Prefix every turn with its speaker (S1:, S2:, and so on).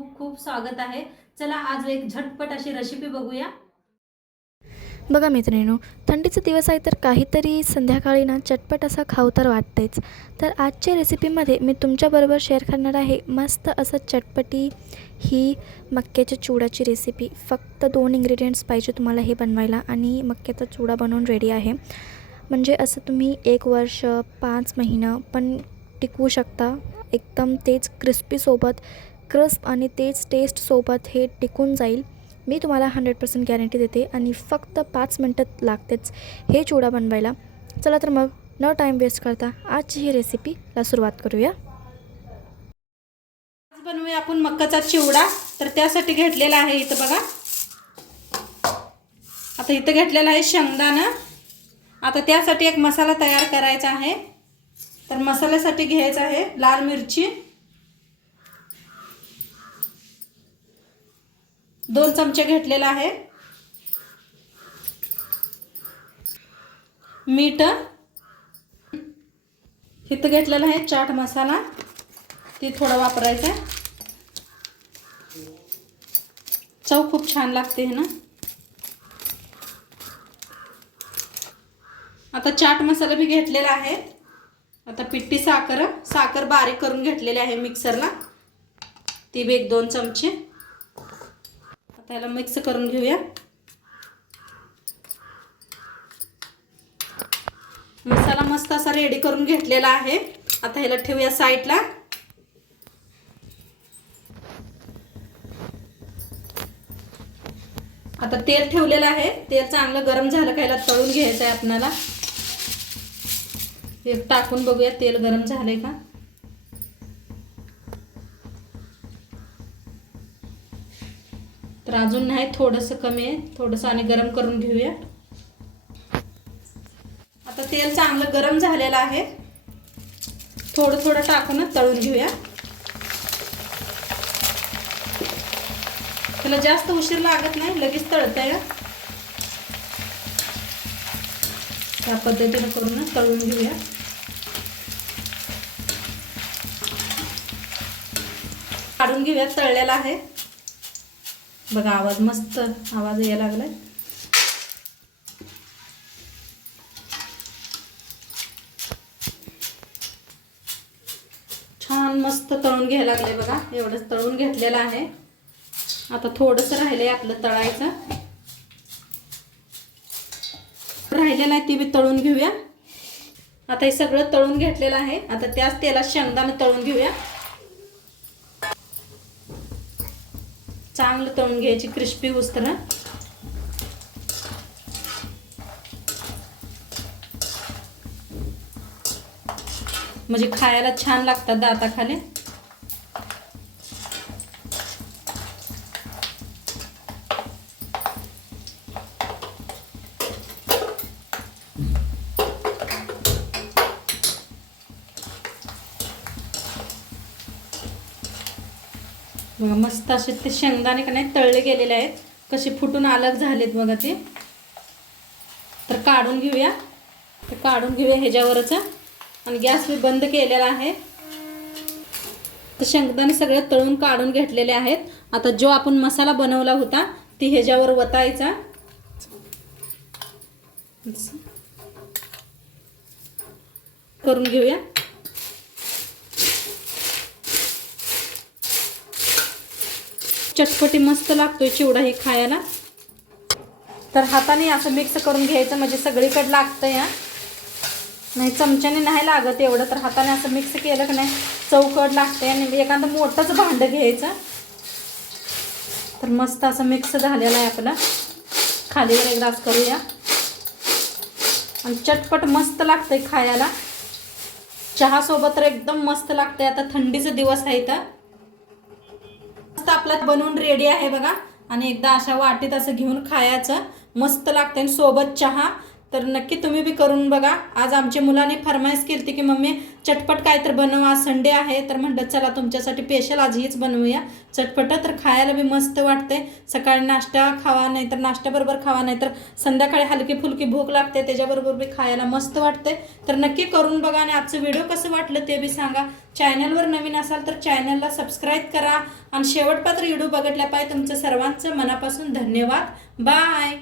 S1: खूप खूप स्वागत आहे. चला आज एक झटपट अशी रेसिपी बघूया.
S2: बघा मैत्रिणीनो थंडीचा दिवस आहे तर काहीतरी संध्याकाळी ना चटपट असा खाऊ तर वाटतेच. तर आजच्या रेसिपीमध्ये मी तुमच्याबरोबर शेअर करणार आहे मस्त असं चटपटी ही मक्याच्या चुडाची रेसिपी फक्त दोन इंग्रेडियंट्स पाहिजे तुम्हाला हे बनवायला आणि मक्याचा चुडा बनवून रेडी आहे. म्हणजे असं तुम्ही एक वर्ष पाच महिनं पण टिकवू शकता. एकदम तेच क्रिस्पीसोबत क्रस्प आणि तेच टेस्टसोबत हे टिकून जाईल. मी तुम्हाला हंड्रेड पर्सेंट गॅरंटी देते आणि फक्त पाच मिनटं लागतेच हे चिवडा बनवायला. चला तर मग न टाईम वेस्ट करता आजची ही रेसिपीला सुरुवात करूया.
S1: आज बनवूया आपण मक्काचा चिवडा. तर त्यासाठी घेतलेला आहे इथं बघा. आता इथं घेतलेला आहे शेंगदाणा. आता त्यासाठी एक मसाला तयार करायचा आहे. तर मसाल्यासाठी घ्यायचा आहे लाल मिरची. दोन चमचे घेतलेला आहे. मीठ. इथं घेतलेलं आहे चाट मसाला. ते थोडं वापरायचं चव खूप छान लागते ना. आता चाट मसाला बी घेतलेला आहे. आता पिट्टी साखर साखर बारीक करून घेतलेली आहे मिक्सरला ती बी एक दोन चमचे. आता मिक्स करून घेऊया. मसाला मस्त असा रेडी करून घेतलेला आहे. आता ह्याला ठेवूया साईडला आता तेल ठेवलेलं आहे. तेल चांगलं गरम झालं का याला तळून घ्यायचं आहे आपणाला. हे टाकून बघूया तेल गरम झालंय का. तर अजून नाही थोडंसं कमी आहे. थोडंसं आणि गरम करून घेऊया. आता तेल चांगलं गरम झालेलं आहे. थोडं थोडं टाकून तळून घेऊया. त्याला जास्त उशीर लागत नाही लगेच तळता या त्या पद्धतीनं करून तळून घेऊया. काढून घेऊया तळलेला आहे. बघा आवाज मस्त आवाज यायला लागलाय. छान मस्त तळून घ्यायला लागले बघा एवढंच तळून घेतलेलं आहे. आता थोडंसं राहिलंय आपलं तळायचं. राहिलेलं आहे ते बी तळून घेऊया. आता हे सगळं तळून घेतलेलं आहे. आता त्याच तेलात शेंगदाणे तळून घेऊया. चांगलं तळून घ्यायची क्रिस्पी उस्तर म्हणजे खायला छान लागतात दाताखाली. बघा मस्त असे ते शेंगदाणे का नाही तळले गेलेले आहेत. कसे फुटून अलग झालेत बघा ते. तर काढून घेऊया. तर काढून घेऊया ह्याच्यावरच. आणि गॅस मी बंद केलेला आहे. तर शेंगदाणे सगळे तळून काढून घेतलेले आहेत. आता जो आपण मसाला बनवला होता ती ह्याच्यावर वतायचा. करून घेऊया. चटपटी मस्त लागतोय चिवडा हे खायला. तर हाताने असं मिक्स करून घ्यायचं म्हणजे सगळीकडे लागतं या नाही चमच्याने नाही लागत एवढं तर हाताने असं मिक्स केलं की नाही चौकट लागते आणि एखादं मोठंच भांडं घ्यायचं. तर मस्त असं मिक्स झालेलं आहे आपलं. खालीवर एक असं करूया. आणि चटपट मस्त लागतंय खायला. चहासोबत तर एकदम मस्त लागतंय. आता थंडीचा दिवस आहे तर आपला बनवून रेडी आहे बघा. आणि एकदा अशा वाटीत असं घेऊन खायचं. मस्त लागतं आणि सोबत चहा. तर नक्की तुम्ही बी करून बघा. आज आमच्या मुलाने फरमाईश केली होती की मम्मी चटपट काय तर बनव. आज संडे आहे. तर म्हणलं चला तुमच्यासाठी स्पेशल आज हीच बनवूया. चटपट तर खायला बी मस्त वाटते. सकाळी नाश्ता खावा नाहीतर नाश्त्याबरोबर खावा नाहीतर संध्याकाळी हलकी फुलकी भूक लागते त्याच्याबरोबर बी खायला मस्त वाटते. तर नक्की करून बघा आणि आजचं व्हिडिओ कसं वाटलं ते बी सांगा. चॅनलवर नवीन असाल तर चॅनलला सबस्क्राईब करा आणि शेवटपात्र व्हिडिओ बघितल्या पाहिजे. तुमचं सर्वांचं मनापासून धन्यवाद. बाय.